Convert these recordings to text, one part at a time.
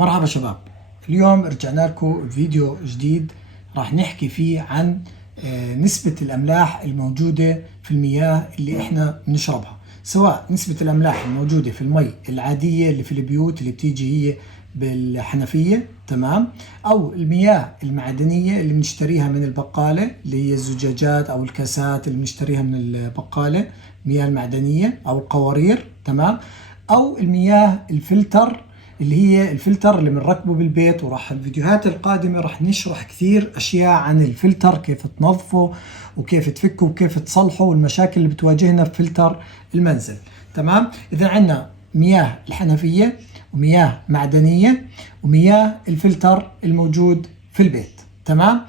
مرحبا شباب. اليوم رجعنا لكم فيديو جديد راح نحكي فيه عن نسبة الأملاح الموجودة في المياه اللي احنا بنشربها، سواء نسبة الأملاح الموجودة في المي العادية اللي في البيوت اللي بتيجي هي بالحنفية، تمام، أو المياه المعدنية اللي بنشتريها من البقالة اللي هي الزجاجات أو الكاسات اللي بنشتريها من البقالة، المياه المعدنية أو القوارير، تمام، أو المياه الفلتر اللي هي الفلتر اللي بنركبه بالبيت. وراح الفيديوهات القادمة راح نشرح كثير أشياء عن الفلتر، كيف تنظفه وكيف تفكه وكيف تصلحه والمشاكل اللي بتواجهنا في فلتر المنزل، تمام. إذا عندنا مياه الحنفية ومياه معدنية ومياه الفلتر الموجود في البيت، تمام.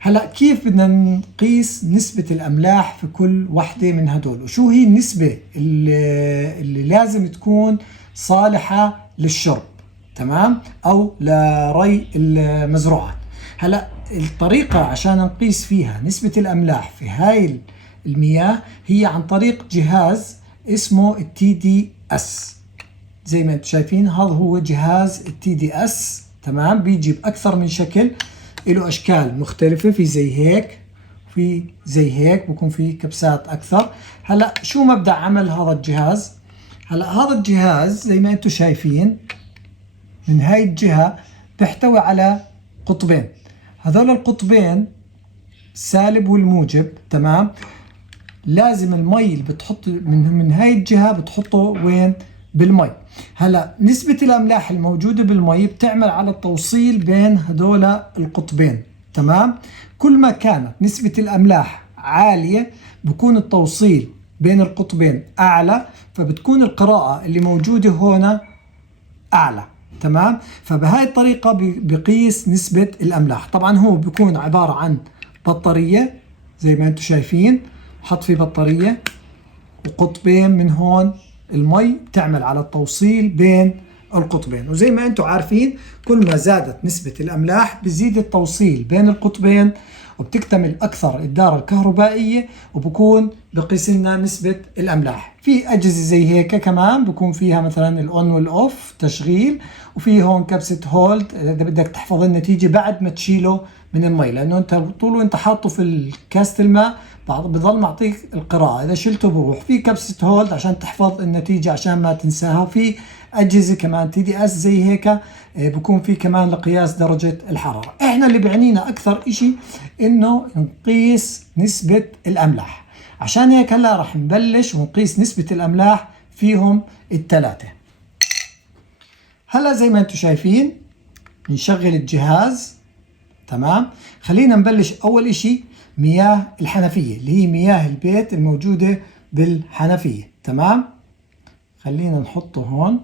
هلا كيف بدنا نقيس نسبة الأملاح في كل وحدة من هدول، وشو هي النسبة اللي لازم تكون صالحة للشرب، تمام، أو لري المزروعات. هلا الطريقة عشان نقيس فيها نسبة الأملاح في هاي المياه هي عن طريق جهاز اسمه التي دي اس. زي ما انتم شايفين هذا هو جهاز التي دي اس، تمام. بيجي بأكثر من شكل، له أشكال مختلفة، في زي هيك، في زي هيك، بكون في كبسات أكثر. هلا شو مبدأ عمل هذا الجهاز؟ هلا هذا الجهاز زي ما انتم شايفين من هاي الجهة بيحتوي على قطبين، هذول القطبين السالب والموجب، تمام. لازم المي اللي بتحط من هاي الجهة بتحطه وين؟ بالمي. هلا نسبة الأملاح الموجودة بالمي بتعمل على التوصيل بين هدول القطبين، تمام. كل ما كانت نسبة الأملاح عالية بكون التوصيل بين القطبين أعلى، فبتكون القراءة اللي موجودة هنا أعلى، تمام. فبهاي الطريقة بقيس نسبة الأملاح. طبعا هو بيكون عبارة عن بطارية زي ما انتم شايفين، حط في بطارية وقطبين من هون المي تعمل على التوصيل بين القطبين. وزي ما انتم عارفين كل ما زادت نسبة الأملاح بزيد التوصيل بين القطبين وبتكتمل أكثر الدارة الكهربائية وبكون بقيس لنا نسبة الأملاح. في أجهزة زي هيك كمان بكون فيها مثلا الأون والأوف تشغيل، وفي هون كبسة هولد إذا بدك تحفظ النتيجة بعد ما تشيله من المي، لأنه أنت طول وأنت حاطه في كاسة الماء بضل معطيك القراءة، إذا شلته بروح. في كبسة هولد عشان تحفظ النتيجة عشان ما تنساها. في أجهزة كمان تي دي اس زي هيك بكون في كمان لقياس درجة الحرارة. احنا اللي بعنينا أكثر إشي إنه نقيس نسبة الأملاح، عشان هيك هلا راح نبلش ونقيس نسبة الأملاح فيهم الثلاثة. هلا زي ما انتم شايفين نشغل الجهاز، تمام. خلينا نبلش أول إشي مياه الحنفية اللي هي مياه البيت الموجودة بالحنفية، تمام. خلينا نحطه هون.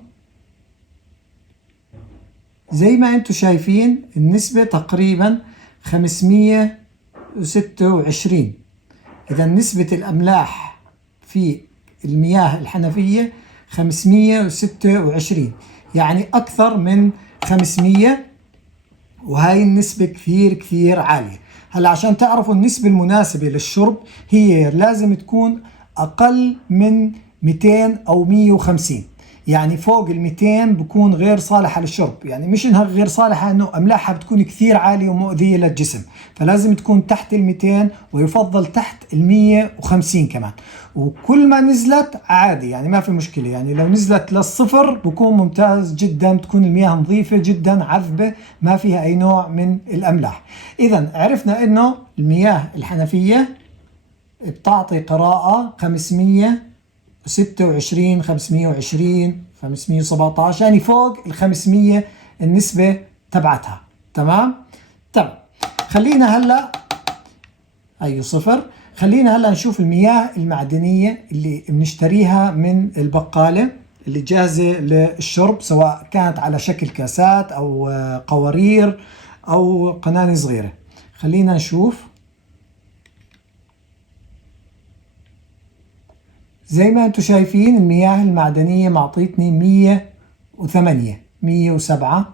زي ما انتم شايفين النسبة تقريبا 526. إذا نسبة الأملاح في المياه الحنفية 526، يعني أكثر من 500، وهاي النسبة كثير عالية. هلا عشان تعرفوا النسبة المناسبة للشرب هي لازم تكون أقل من 200 أو 150، يعني فوق ال 200 بكون غير صالحة للشرب. يعني مش انها غير صالحة، انه املاحها بتكون كثير عالية ومؤذية للجسم، فلازم تكون تحت ال 200 ويفضل تحت ال 150 كمان. وكل ما نزلت عادي، يعني ما في مشكلة، يعني لو نزلت للصفر بكون ممتاز جدا، تكون المياه نظيفة جدا عذبة ما فيها اي نوع من الاملاح. اذا عرفنا انه المياه الحنفية بتعطي قراءة 526 520 517، يعني فوق ال 500 النسبة تبعتها، تمام. خلينا هلا صفر. خلينا هلا نشوف المياه المعدنية اللي بنشتريها من البقالة اللي جاهزة للشرب، سواء كانت على شكل كاسات أو قوارير أو قناني صغيرة. خلينا نشوف. زي ما انتم شايفين المياه المعدنية معطيتني 108 107،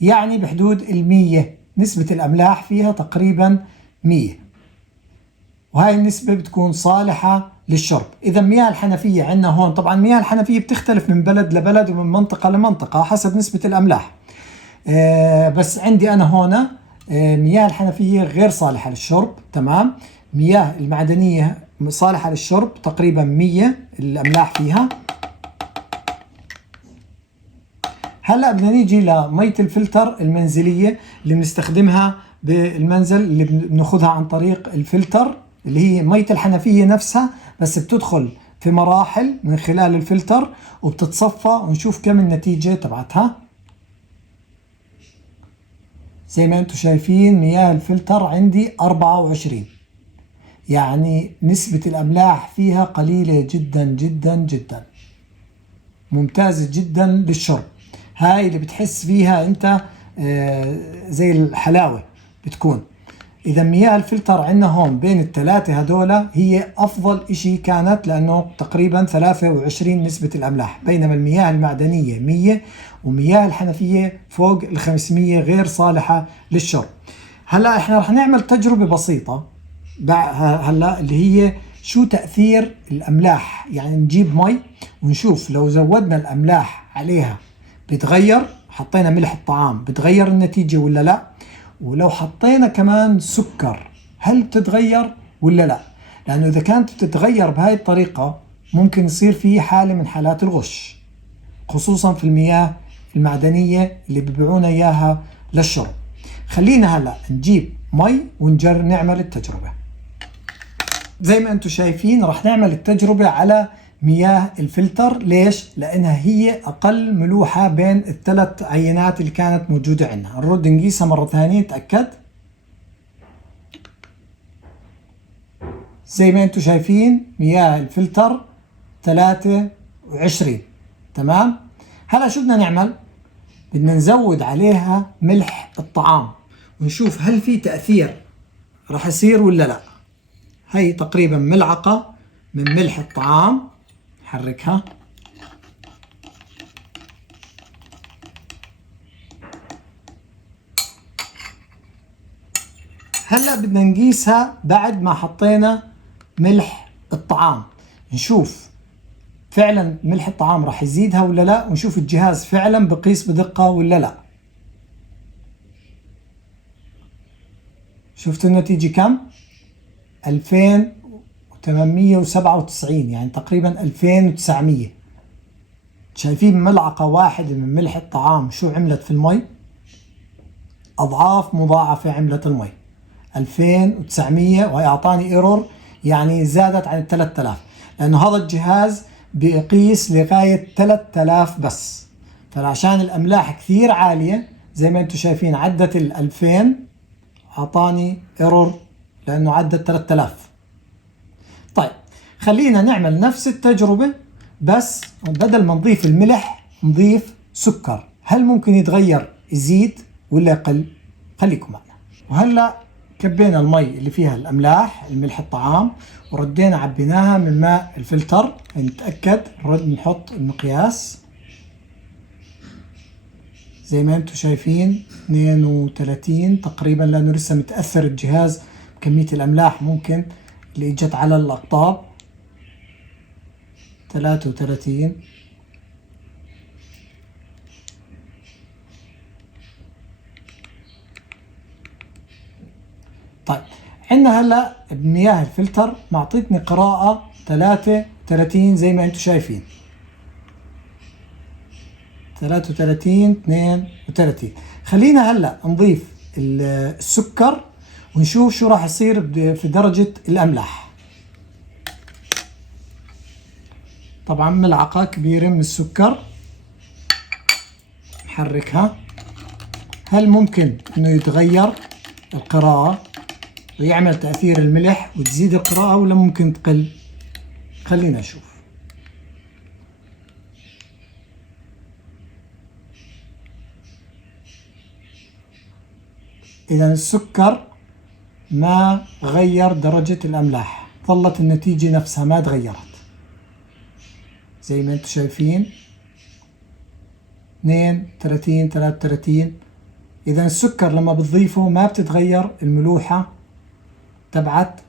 يعني بحدود 100. نسبة الأملاح فيها تقريبا 100، وهاي النسبة بتكون صالحة للشرب. إذا مياه الحنفية عندنا هون، طبعا مياه الحنفية بتختلف من بلد لبلد ومن منطقة لمنطقة حسب نسبة الأملاح. بس عندي أنا هنا مياه الحنفية غير صالحة للشرب. تمام. مياه المعدنية صالحة للشرب تقريبا 100 الأملاح فيها. هلا بدنا نيجي لمية الفلتر المنزلية اللي بنستخدمها بالمنزل، اللي بناخذها عن طريق الفلتر، اللي هي مية الحنفية نفسها، بس بتدخل في مراحل من خلال الفلتر وبتتصفى، ونشوف كم النتيجة تبعتها. زي ما انتم شايفين مياه الفلتر عندي 24، يعني نسبة الأملاح فيها قليلة جدا جدا جدا، ممتازة جدا للشرب. هاي اللي بتحس فيها انت زي الحلاوة بتكون. اذا مياه الفلتر عندنا هون بين الثلاثة هدول هي افضل اشي كانت، لانه تقريبا 23 نسبة الاملاح، بينما المياه المعدنية 100 ومياه الحنفية فوق ال 500 غير صالحة للشرب. هلا احنا رح نعمل تجربة بسيطة هلا، اللي هي شو تأثير الاملاح. يعني نجيب مي ونشوف لو زودنا الاملاح عليها بتغير، حطينا ملح الطعام بتغير النتيجة ولا لا، ولو حطينا كمان سكر هل بتتغير ولا لا. لأنه إذا كانت بتتغير بهاي الطريقة ممكن يصير في حالة من حالات الغش، خصوصا في المياه المعدنية اللي بيبيعونا إياها للشرب. خلينا هلأ نجيب مي ونجرب نعمل التجربة. زي ما انتم شايفين راح نعمل التجربة على مياه الفلتر. ليش؟ لأنها هي أقل ملوحة بين الثلاث عينات اللي كانت موجودة عندنا. نرد نقيسها مرة ثانية نتأكد. زي ما انتم شايفين مياه الفلتر 23. تمام. هلا شو بدنا نعمل؟ بدنا نزود عليها ملح الطعام ونشوف هل في تأثير راح يصير ولا لا. هي تقريبا ملعقة من ملح الطعام، نحركها. هلا بدنا نقيسها بعد ما حطينا ملح الطعام، نشوف فعلا ملح الطعام راح يزيدها ولا لا، ونشوف الجهاز فعلا بقيس بدقة ولا لا. شفتوا النتيجة كم؟ 2897، يعني تقريبا 2900. شايفين ملعقة واحدة من ملح الطعام شو عملت في المي؟ أضعاف مضاعفة عملت المي. 2900، وهي أعطاني ايرور، يعني زادت عن 3000، لأنه هذا الجهاز بيقيس لغاية 3000 بس. فعشان الأملاح كثير عالية زي ما انتم شايفين عدت 2000، أعطاني ايرور لأنه عدت 3000. طيب خلينا نعمل نفس التجربة، بس بدل ما نضيف الملح نضيف سكر. هل ممكن يتغير، يزيد ولا يقل؟ خليكم معنا. وهلأ كبينا المي اللي فيها الأملاح الملح الطعام وردينا عبيناها من ماء الفلتر. نتأكد، نحط المقياس زي ما انتم شايفين 32 تقريبا، لأنه لسه متأثر الجهاز بكمية الأملاح ممكن اللي اجت على الأقطاب. 33. طيب عندنا هلا بمياه الفلتر معطيتني قراءة 33 زي ما انتم شايفين. 33 32. خلينا هلا نضيف السكر ونشوف شو راح يصير في درجة الأملاح. طبعا ملعقة كبيرة من السكر، نحركها. هل ممكن انه يتغير القراءة ويعمل تأثير الملح وتزيد القراءة، ولا ممكن تقل؟ خلينا نشوف. إذا السكر ما غير درجة الأملاح، ظلت النتيجة نفسها ما تغيرت زي ما انتم شايفين 32 33. إذا السكر لما بتضيفه ما بتتغير الملوحة تبعت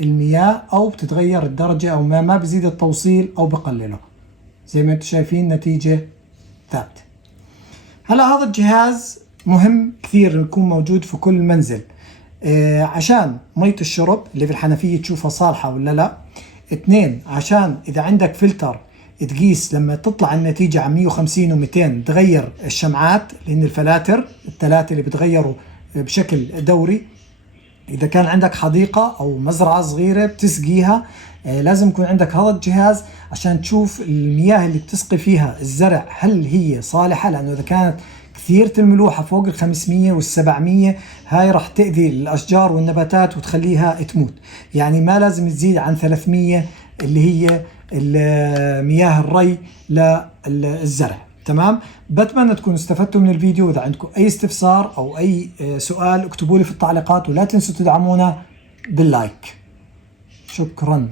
المياه، أو بتتغير الدرجة، أو ما بزيد التوصيل أو بقلله. زي ما انتم شايفين نتيجة ثابتة. هلا هذا الجهاز مهم كثير يكون موجود في كل منزل عشان مية الشرب اللي في الحنفية تشوفها صالحة ولا لا. اثنين، عشان إذا عندك فلتر تقيس لما تطلع النتيجة عن 150 و200 تغير الشمعات، لأن الفلاتر الثلاثة اللي بتغيروا بشكل دوري. إذا كان عندك حديقة أو مزرعة صغيرة بتسقيها لازم يكون عندك هذا الجهاز عشان تشوف المياه اللي بتسقي فيها الزرع هل هي صالحة، لأنه إذا كانت كثيرة الملوحة فوق 500 وال700 هاي راح تأذي الأشجار والنباتات وتخليها تموت. يعني ما لازم تزيد عن 300 اللي هي مياه الري للزرع. تمام. بتمنى تكونوا استفدتوا من الفيديو. إذا عندكم أي استفسار أو أي سؤال اكتبوا لي في التعليقات، ولا تنسوا تدعمونا باللايك. شكرا.